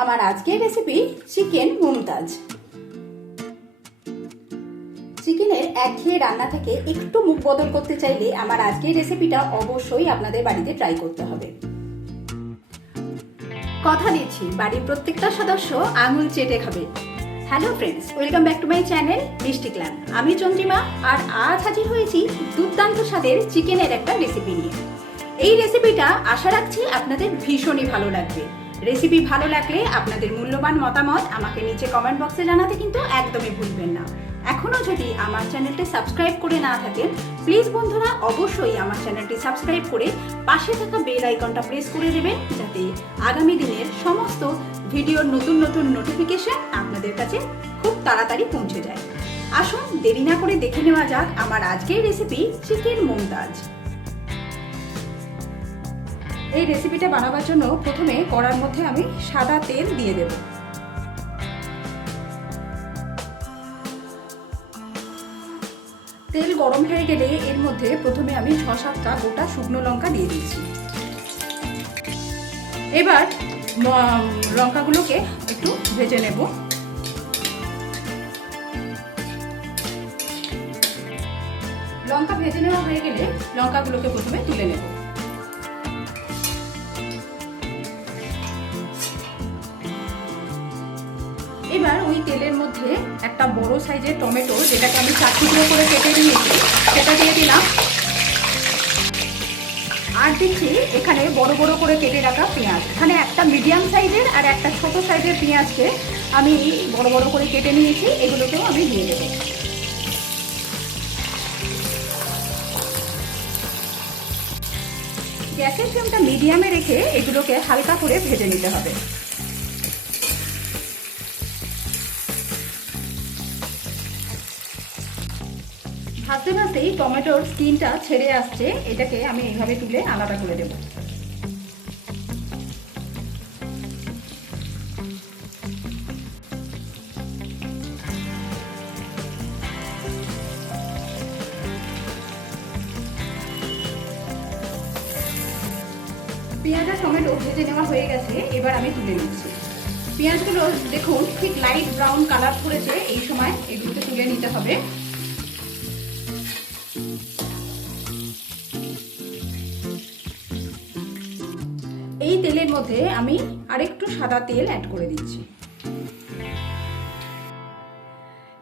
আমার আজকের recipe chicken Mumtaz. চিকেনের একঘেয়ে রান্না থেকে একটু মুখ বদল করতে চাইলে আমার আজকের রেসিপিটা অবশ্যই আপনাদের বাড়িতে ট্রাই করতে হবে। কথা দিচ্ছি বাড়ির প্রত্যেকটা সদস্য আঙুল চেটে খাবে। Hello friends, welcome back to my channel মিষ্টি ক্ল্যান। আমি চন্দ্রিমা, আর আজ হাজির হয়েছি দুর্দান্ত স্বাদের চিকেনের একটা রেসিপি নিয়ে। এই রেসিপিটা আশা রাখছি আপনাদের ভীষণই ভালো লাগবে। রেসিপি ভালো লাগলে আপনাদের মূল্যবান মতামত আমাকে নিচে কমেন্ট বক্সে জানাতে কিন্তু একদমই ভুলবেন না। এখনো যদি আমার চ্যানেলটি সাবস্ক্রাইব করে না থাকেন, প্লিজ বন্ধুরা অবশ্যই আমার চ্যানেলটি সাবস্ক্রাইব করে পাশে থাকা বেল আইকনটা প্রেস করে দেবেন, যাতে আগামী দিনের সমস্ত ভিডিওর নতুন নতুন নোটিফিকেশন আপনাদের কাছে খুব তাড়াতাড়ি পৌঁছে যায়। আসুন দেরি না করে দেখে নেওয়া যাক আমার আজকের রেসিপি চিকেন মুমতাজ। এই রেসিপিটা বানাবার জন্য প্রথমে কড়ার মধ্যে আমি সাদা তেল দিয়ে দেব। তেল গরম হয়ে গেলে এর মধ্যে প্রথমে আমি 6-7টা গোটা শুকনো লঙ্কা দিয়ে দিচ্ছি। এবার লঙ্কাগুলোকে একটু ভেজে নেব। লঙ্কা ভেজে নেওয়া হয়ে গেলে লঙ্কাগুলোকে প্রথমে তুলে নেব। এবার ওই তেলের মধ্যে একটা বড় সাইজের টমেটো, যেটাকে আমি 4 টুকরো করে কেটে নিয়েছি, সেটা দিয়ে দিলাম। আর দিচ্ছি এখানে বড় বড় করে কেটে রাখা পেঁয়াজ। এখানে একটা মিডিয়াম সাইজের আর একটা ছোট সাইজের পেঁয়াজকে আমি বড় বড় করে কেটে নিয়েছি, এগুলোকেও আমি দিয়ে দেবো। গ্যাসের ফ্লেমটা মিডিয়ামে রেখে এগুলোকে হালকা করে ভেজে নিতে হবে। ভাজতে ভাজতেই টমেটোর স্কিনটা ছেড়ে আসছে, এটাকে আমি এইভাবে তুলে আলাদা করে দেব। পেঁয়াজ আর টমেটো ভেজে নেওয়া হয়ে গেছে, এবার আমি তুলে নিচ্ছি। পেঁয়াজগুলো দেখুন ঠিক লাইট ব্রাউন কালার করেছে, এই সময় এগুলোকে তুলে নিতে হবে। এই তেলের মধ্যে আমি আরেকটু সাদা তেল অ্যাড করে দিচ্ছি।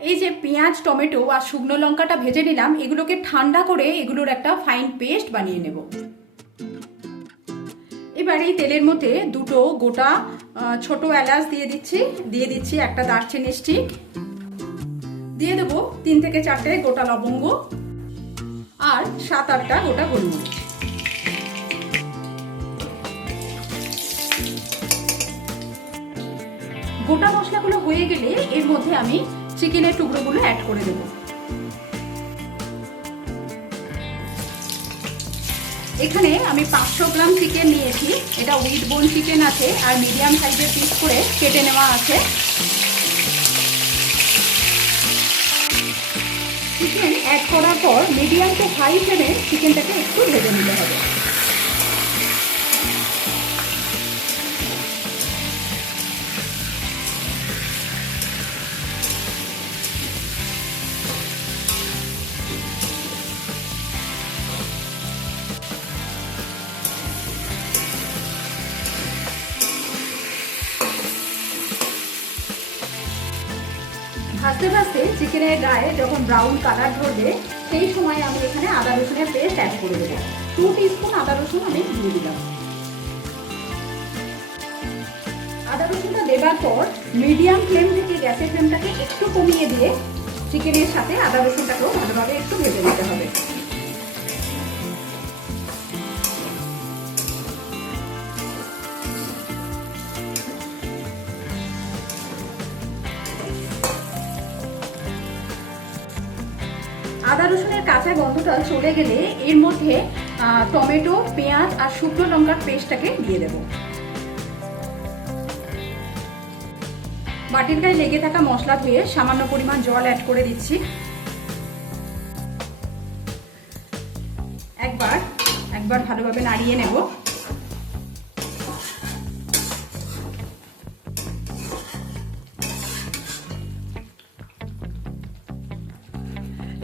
এই যে পেঁয়াজ, টমেটো আর শুকনো লঙ্কাটা ভেজে নিলাম, এগুলোকে ঠান্ডা করে এগুলোর একটা ফাইন পেস্ট বানিয়ে নেব। এবার এই তেলের মধ্যে 2টো গোটা ছোট এলাচ দিয়ে দিচ্ছি একটা দারচিনি স্টিক, দিয়ে দেবো 3 থেকে 4টে গোটা লবঙ্গ আর 7-8টা গোটা গোলমরিচ। গোটা মশলাগুলো হয়ে গেলে এর মধ্যে আমি চিকেনের টুকরোগুলো অ্যাড করে দেব। এখানে আমি 500 গ্রাম চিকেন নিয়েছি, এটা উইথ বোন চিকেন আছে আর মিডিয়াম সাইজের পিস করে কেটে নেওয়া আছে। চিকেন অ্যাড করার পর মিডিয়াম টু হাই ফ্লেমে চিকেনটাকে একটু ভেজে নিতে হবে। ভাজতে ভাজতে চিকেনের গায়ে যখন ব্রাউন কালার ধরবে, সেই সময় আমি এখানে আদা রসুনের পেস্ট অ্যাড করে দেবো। 2 টিস্পুন আদা রসুন আমি দিয়ে দিলাম। আদা রসুনটা দেবার পর মিডিয়াম ফ্লেম থেকে গ্যাসের ফ্লেমটাকে একটু কমিয়ে দিয়ে চিকেনের সাথে আদা রসুনটাকেও ভালোভাবে একটু ভেজে নিতে হবে। আদা রসুনের কাঁচা গন্ধটা চলে গেলে এর মধ্যে টমেটো, পেঁয়াজ আর শুকনো লঙ্কার পেস্টটাকে দিয়ে দেব। বাটির গায়ে লেগে থাকা মশলা ধুয়ে সামান্য পরিমাণ জল অ্যাড করে দিচ্ছি। একবার ভালোভাবে নাড়িয়ে নেব।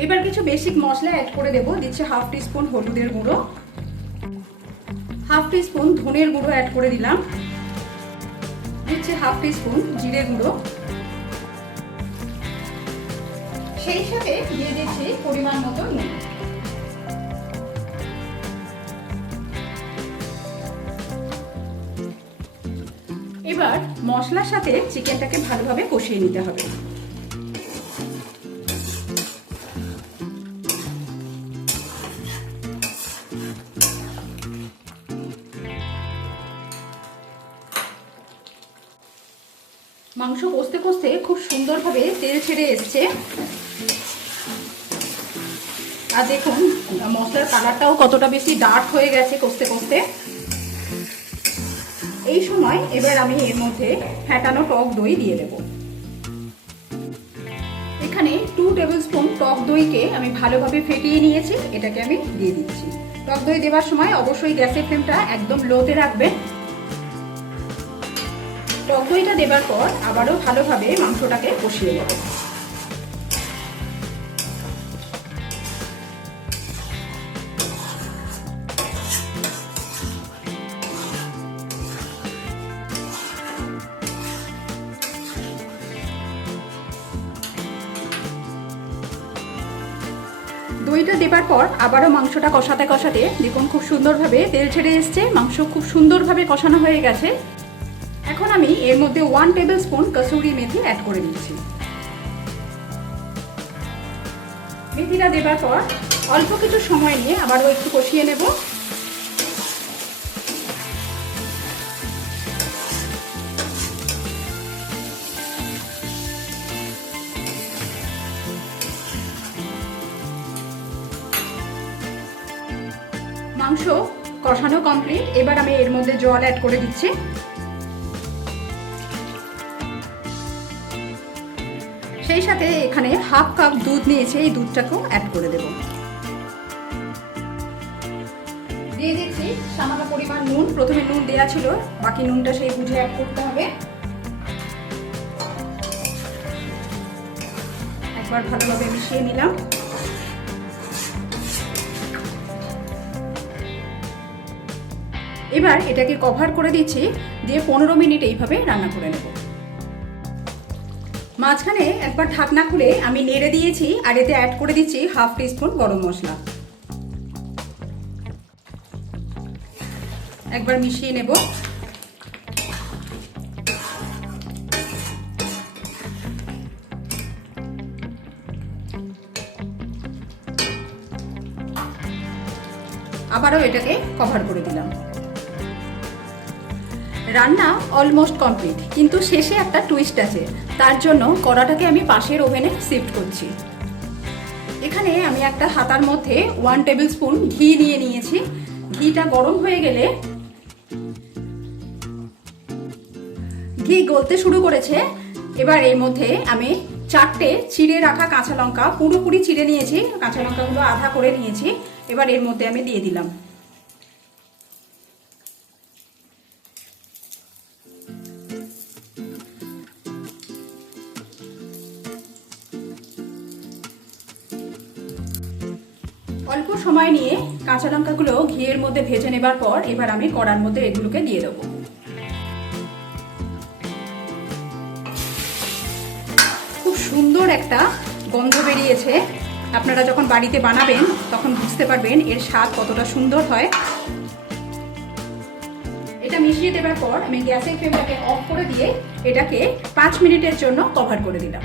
এবার কিছু বেসিক মশলা অ্যাড করে দেবো। দিচ্ছি হাফ টিস্পুন হলুদের গুঁড়ো, হাফ টিস্পুন ধনের গুঁড়ো অ্যাড করে দিলাম, দিচ্ছি হাফ টিস্পুন জিরে গুঁড়ো, সেই সাথে দিয়ে দিচ্ছি পরিমাণ মতো নুন। এবার মশলার সাথে চিকেনটাকে ভালোভাবে কষিয়ে নিতে হবে। মাংস কষতে কষতে খুব সুন্দরভাবে তেল ছেড়ে এসছে। আর দেখুন মশলার কালারটাও কতটা বেশি ডার্ক হয়ে গেছে কষতে কষতে। এই সময় এবার আমি এর মধ্যে ফ্যাটানো টক দই দিয়ে দেব। এখানে 2 টেবিল স্পুন টক দইকে আমি ভালোভাবে ফেটিয়ে নিয়েছি, এটাকে আমি দিয়ে দিচ্ছি। টক দই দেওয়ার সময় অবশ্যই গ্যাসের ফ্লেমটা একদম লোতে রাখবেন। টক দইটা দেবার পর আবারও ভালোভাবে মাংসটাকে কষিয়ে নেব। দইটা দেবার পর আবারও মাংসটা কষাতে কষাতে দেখুন খুব সুন্দরভাবে তেল ছেড়ে এসছে, মাংস খুব সুন্দরভাবে কষানো হয়ে গেছে। এখন আমি এর মধ্যে 1 table spoon kasuri methi add করে দিচ্ছি। মেথিটা দেবার পর অল্প কিছু সময় নিয়ে আবারও একটু কষিয়ে নেব। মাংস কষানো কমপ্লিট। এবার আমি এর মধ্যে জল অ্যাড করে দিচ্ছি। সেই সাথে এখানে হাফ কাপ দুধ নিয়েছি, এই দুধটাকেও অ্যাড করে দেব। দিয়ে দিচ্ছি সামান্য পরিমাণ নুন। প্রথমে নুন দেওয়া ছিল, বাকি নুনটা সেই বুঝে অ্যাড করতে হবে। একবার ভালোভাবে মিশিয়ে নিলাম। এবার এটাকে কভার করে দিচ্ছি, দিয়ে 15 মিনিট এইভাবে রান্না করে নেব। মাঝখানে একবার ঢাকনা খুলে আমি নেড়ে দিয়েছি, আর এতে অ্যাড করে দিচ্ছি হাফ টিস্পুন গরম মশলা। একবার মিশিয়ে নেব। আবারও এটাকে কভার করে দিলাম। রান্না অলমোস্ট কমপ্লিট, কিন্তু শেষে একটা টুইস্ট আছে। তার জন্য কড়াটাকে আমি পাশের ওভেনে শিফট করছি। এখানে আমি একটা হাতার মধ্যে 1 টেবিল স্পুন ঘি নিয়ে নিয়েছি। ঘিটা গরম হয়ে গেলে ঘি গলতে শুরু করেছে। এবার এর মধ্যে আমি 4টে চিড়ে রাখা কাঁচা লঙ্কা পুরোপুরি চিড়ে নিয়েছি, কাঁচা লঙ্কাগুলো আধা করে নিয়েছি। এবার এর মধ্যে আমি দিয়ে দিলাম। অল্প সময় নিয়ে কাঁচা লঙ্কাগুলো ঘিয়ের মধ্যে ভেজে নেবার পর এবার আমি কড়ার মধ্যে এগুলোকে দিয়ে দেবো। খুব সুন্দর একটা গন্ধ বেরিয়েছে। আপনারা যখন বাড়িতে বানাবেন তখন বুঝতে পারবেন এর স্বাদ কতটা সুন্দর হয়। এটা মিশিয়ে দেবার পর আমি গ্যাসের ফ্লেমটাকে অফ করে দিয়ে এটাকে 5 মিনিটের জন্য কভার করে দিলাম।